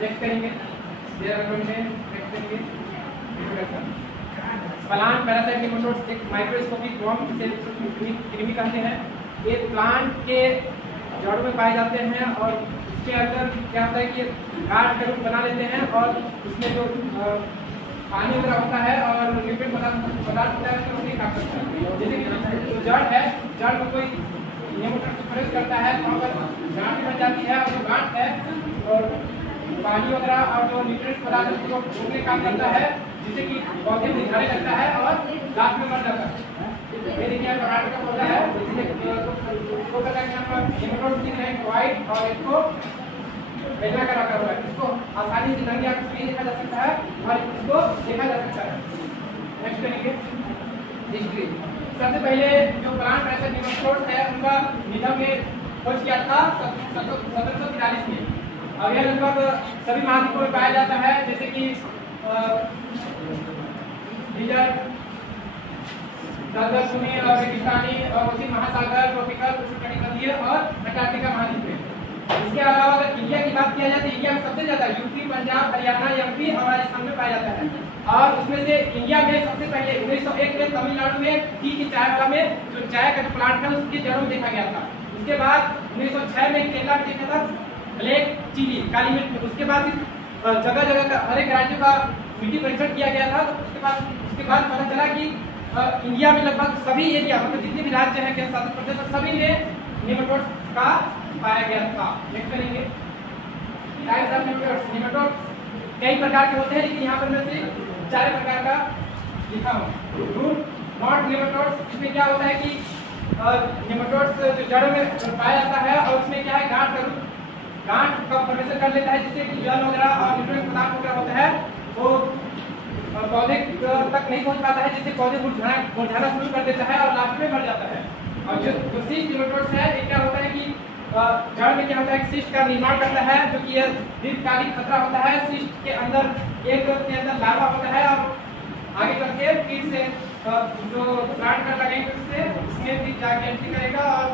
Next करेंगे plant parasite nematodes एक microscopic worm जिसे कृमि कहते हैं। ये प्लांट के जड़ों में पाए जाते हैं और उसके अंदर क्या होता है कि गाढ़ का रूप बना लेते हैं और उसमें जो पानी वगैरह होता है और लिक्विड पदार्थ होता है उसको नहीं खा सकता है। जैसे कि जो जड़ है, जड़ में कोई नेमाटोड प्रवेश करता है वहाँ पर गांठ बन जाती है और जो गांठ है और पानी वगैरह और जो न्यूट्रिएंट्स पदार्थ है उसको रोकने काम करता है, जिससे कि पौधे मुरझाने लगता है और लास्ट में मर जाता है। ये देखिए टमाटर का पौधा है, इसको पता है यहाँ पर नेमाटोड दिख रहे हैं व्हाइट और इसको बेला का रखा हुआ है। इसको आसानी से नंगे आंखों से देखा जा सकता है और इसको देखा जा सकता है। नेक्स्ट करेंगे हिस्ट्री। सबसे पहले जो प्लांट पैरासाइट नेमाटोड्स है उनका निधन में खोज किया था 1743 में। अब यह लगभग सभी महाद्वीपों में पाया जाता है, जैसे कि दक्षिणी और रेगिस्तानी और उसी महासागर, ट्रॉपिकल, उष्णकटिबंधीय और अंटार्कटिका महाद्वीप में। इसके अलावा अगर इंडिया की बात किया जाए तो इंडिया में सबसे ज्यादा यूपी, पंजाब, हरियाणा, एमपी और राजस्थान में पाया जाता है। और उसमें से इंडिया में सबसे पहले 1901 में तमिलनाडु में टी की चाय वाला में जो चाय का प्लांट था उसकी जड़ों में देखा गया था। उसके बाद 1906 में केरला में देखा था ब्लैक चिली, काली मिर्च। उसके बाद जगह जगह का हर एक राज्यों का मिट्टी परीक्षण किया गया था। तो उसके बाद पता चला कि इंडिया में लगभग सभी एरिया मतलब जितने भी राज्य हैं केंद्र शासित प्रदेश सभी में नेमाटोड्स का पाया गया था। नेक्स्ट करेंगे टाइप्स ऑफ नेमाटोड्स। नेमाटोड्स कई प्रकार के होते हैं, लेकिन यहाँ पर मैं सिर्फ 4 प्रकार का लिखा हूँ। रूट नॉट नेमाटोड्स, इसमें क्या होता है कि नेमाटोड्स जो जड़ों में पाया जाता है और उसमें क्या है गांठ का प्रवेश कर लेता है, जिससे कि जल वगैरह और न्यूट्रिएंट पदार्थ वगैरह होता है वो पौधे तक नहीं पहुंच पाता है, जिससे पौधे मुरझाना शुरू कर देता है और लास्ट में मर जाता है। और जो सिस्ट नेमाटोड्स है ये क्या होता है कि जड़ में क्या होता है सिस्ट का निर्माण करता है, जो कि यह दीर्घकालिक खतरा होता है। सिस्ट के अंदर के अंदर लार्वा होता है और आगे चल के फिर से जो प्लांट कर लगेंगे उससे इसमें फिर जाके एंट्री करेगा और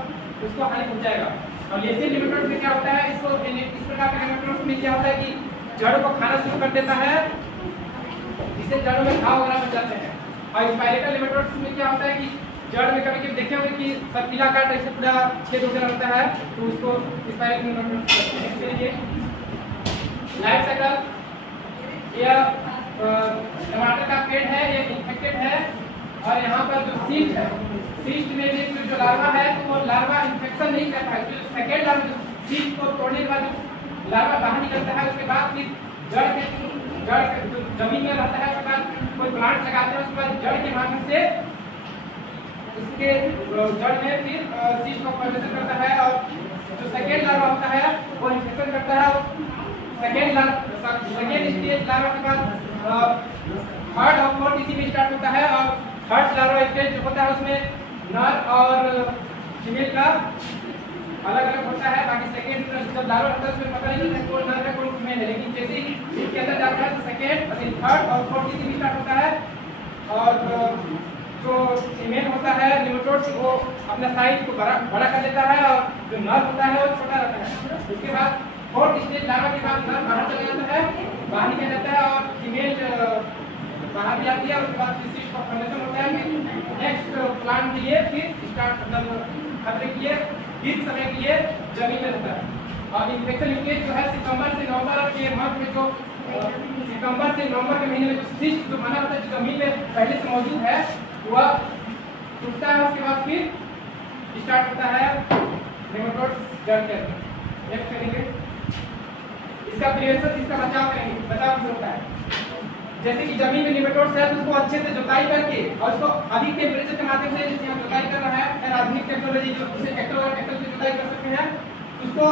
उसको हानि पहुंचाएगा। और ये नेमाटोड्स में क्या होता है, इसको इस प्रकार के नेमाटोड्स में क्या होता है कि जड़ों को खाना शुरू कर देता है, जिससे जड़ों में घाव वगैरह बच जाते हैं। और स्पाइरेकल नेमाटोड्स में क्या होता है कि जड़ में कभी कभी देखे होंगे कि सर्पिला काट ऐसे पूरा छेद वगैरह होता है, तो उसको स्पाइरेकल नेमाटोड्स कहते हैं। लाइफ साइकिल, यह टमाटर का पेड़ है, ये इन्फेक्टेड है और यहाँ पर जो सीस्ट है, सीस्ट में भी जो लार्वा है तो वो लार्वा इन्फेक्शन नहीं करता है। जो सेकेंड लार्वा सीस्ट को तोड़ने के बाद जो लार्वा बाहर निकलता है उसके बाद फिर जड़ जो जमीन में रहता है उसके बाद कोई प्लांट लगाते हैं, उसके बाद जड़ के माध्यम से उसके जड़ में फिर सीस्ट को प्रवेश करता है और जो सेकेंड लार्वा होता है वो इन्फेक्शन करता है। सेकेंड स्टेज लार्वा के बाद थर्ड और फोर्थ इसी में स्टार्ट होता है। और थर्ड लार्वा स्टेज जो होता है उसमें नर और फीमेल का अलग अलग होता है। बाकी सेकेंड जब लार्वा होता है उसमें पता नहीं चलता कौन नर है कौन फीमेल है, लेकिन जैसे ही इसके अंदर जाता है तो सेकेंड फिर थर्ड और फोर्थ इसी में स्टार्ट होता है। और जो फीमेल होता है नेमाटोड्स वो अपना साइज को बड़ा कर लेता है और जो नर होता है वो छोटा रहता है। उसके बाद फोर्थ स्टेज लार्वा के बाद नर बाहर चला जाता है, बाहर निकल जाता है और फीमेल बाहर भी आती है। उसके बाद सिस्ट का फॉर्मेशन होता है। फिर नेक्स्ट प्लांट के लिए फिर स्टार्ट मतलब खतरे के लिए दीर्घ समय के लिए जमीन में रहता है। और इन्फेक्शन स्टेज जो है सितंबर से नवंबर के मंथ में जो सितंबर से नवंबर के महीने में जो सिस्ट जो बना होता है जो जमीन में पहले से मौजूद है वह टूटता है। उसके बाद फिर स्टार्ट होता है नेमाटोड्स जड़ के अंदर। नेक्स्ट करेंगे इसका प्रिवेंशन, इसका बचाव करेंगे। बचाव कैसे होता है, जैसे कि जमीन में नेमाटोड्स है तो उसको अच्छे से जुताई करके और उसको अधिक टेम्परेचर के माध्यम से जैसे हम जुताई कर रहा है आधुनिक टेक्नोलॉजी जो उसे ट्रैक्टर से जुताई कर सकते हैं, उसको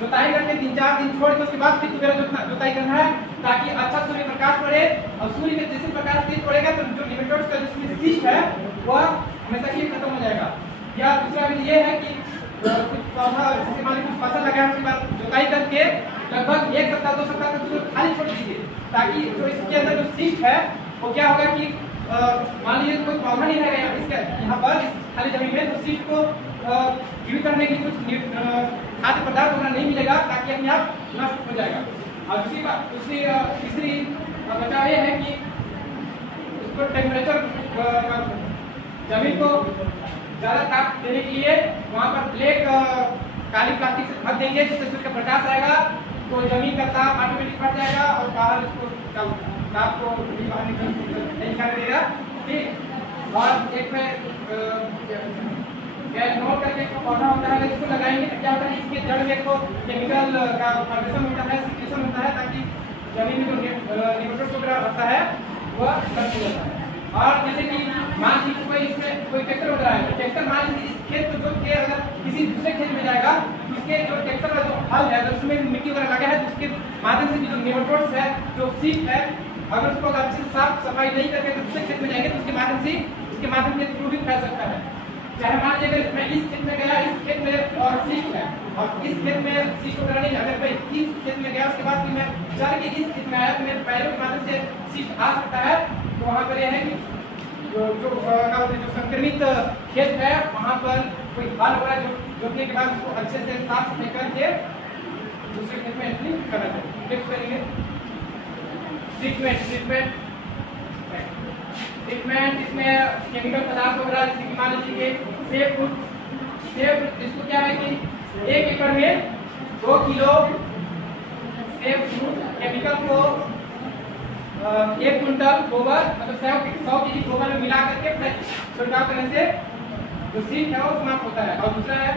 जुताई करके 3-4 दिन छोड़ के उसके बाद फिर दोबारा जुताई करना है ताकि अच्छा सूर्य प्रकाश पड़े। और सूर्य के जैसे प्रकाश तेज पड़ेगा तो जो नेमाटोड्स का जिसमें सिस्ट है वह हमेशा के लिए खत्म हो जाएगा। या दूसरा विधि ये है कि कुछ पौधा जैसे मान लीजिए कुछ फसल लगाए उसके बाद जुताई करके लगभग 1 सप्ताह 2 सप्ताह तक उसको खाली छोड़ दीजिए, ताकि जो इसके अंदर जो सिस्ट है वो क्या होगा कि मान लीजिए कोई पौधा नहीं रहेगा इसके यहाँ पर खाली जमीन में, तो सिस्ट को यूज करने की कुछ खाद्य पदार्थ वगैरह नहीं मिलेगा ताकि अपने आप नष्ट हो जाएगा। और दूसरी तीसरी बचाव ये है कि उसको टेम्परेचर जमीन को ज्यादा ताप देने के लिए वहाँ पर ब्लैक काली प्लास्टिक से ढक देंगे, जिससे सूर्य का प्रकाश आएगा तो जमीन का ताप ऑटोमेटिक बढ़ जाएगा और बाहर इसको ताप को बाहर निकाल देगा। ठीक, और एक में नोट करके एक पौधा होता है, इसको लगाएंगे तो क्या होता है, इसके जड़ में को केमिकल का फॉर्मेशन होता है, सिक्रेशन होता है, ताकि जमीन में जो निमेटोड्स वगैरह रहता है वह नष्ट हो जाता है। और जैसे कि मान लीजिए कोई इसमें कोई ट्रैक्टर हो रहा है, तो ट्रैक्टर मान लीजिए इस खेत को जोत के अगर किसी दूसरे खेत में जाएगा तो उसके जो ट्रैक्टर का जो हल है, अगर उसमें मिट्टी वगैरह लगा है तो उसके माध्यम से जो निमेटोड्स है, जो सीड है, अगर उसको अच्छे से साफ सफाई नहीं करके दूसरे खेत में जाएंगे तो उसके माध्यम से थ्रू भी फैल सकता है। चाहे मान लीजिए अगर मैं इस खेत में गया, इस खेत में और सीट है और इस खेत में सीट वगैरह नहीं, अगर मैं इस खेत में गया उसके बाद मैं चल के इस खेत में आया तो मेरे पैरों के माध्यम से सीट आ सकता है। तो वहाँ पर यह है कि जो संक्रमित खेत है वहाँ पर कोई हल वगैरह जोतने के बाद उसको अच्छे से साफ सफाई करके दूसरे खेत में एंट्री करना चाहिए। टिप्स करेंगे ट्रीटमेंट इसमें केमिकल पदार्थ वगैरह, जैसे कि मान लीजिए सेब फ्रूट, इसको क्या है कि 1 एकड़ में 2 किलो सेब फ्रूट केमिकल को 1 कुंटल गोबर मतलब 100 केजी गोबर में मिला करके छिड़काव करने से जो सीड है वो समाप्त होता है। और दूसरा है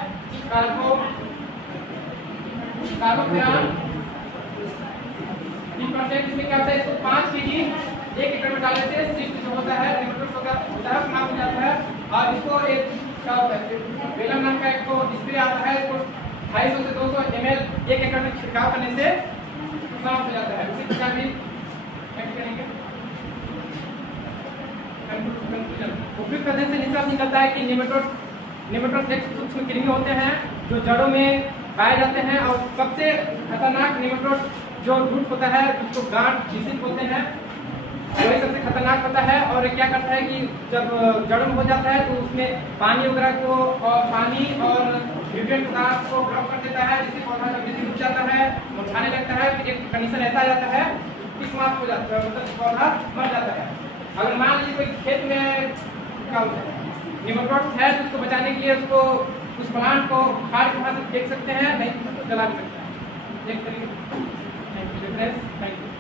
कार्बोफ्यूरान 3%, इसमें क्या होता है, इसको 5 केजी 1 एकड़ में डालने से सीड जो होता है निमेटोड्स होता है समाप्त हो जाता है। और इसको एक क्या होता है, वेलम नाम का एक स्प्रे आता है, इसको 250 से 200 ml 1 एकड़ में छिड़काव करने से समाप्त हो जाता है। उसी प्रकार भी करेंगे। उपयुक्त पद्धति से निष्कर्ष निकलता है कि निमेटोड्स एक सूक्ष्म कृमि होते हैं जो जड़ों में पाए जाते हैं और सबसे खतरनाक निमेटोड जो रूट होता है उसको गांठ जिसे बोलते हैं, वही सबसे खतरनाक होता है। और क्या करता है कि जब जड़ों में हो जाता है तो उसमें पानी वगैरह को और पानी और न्यूट्रिएंट पदार्थ को ब्लॉक कर देता है, जिससे पौधा का वृद्धि रुक जाता है, मुरझाने लगता है। फिर एक कंडीशन ऐसा आ जाता है कि समाप्त हो जाता है, मतलब पौधा मर जाता है। अगर मान लीजिए कोई खेत में निमेटोड्स है तो उसको बचाने के लिए उसको उस प्लांट को खाद के वहां से फेंक सकते हैं, नहीं तो जला भी सकते हैं। Thank you.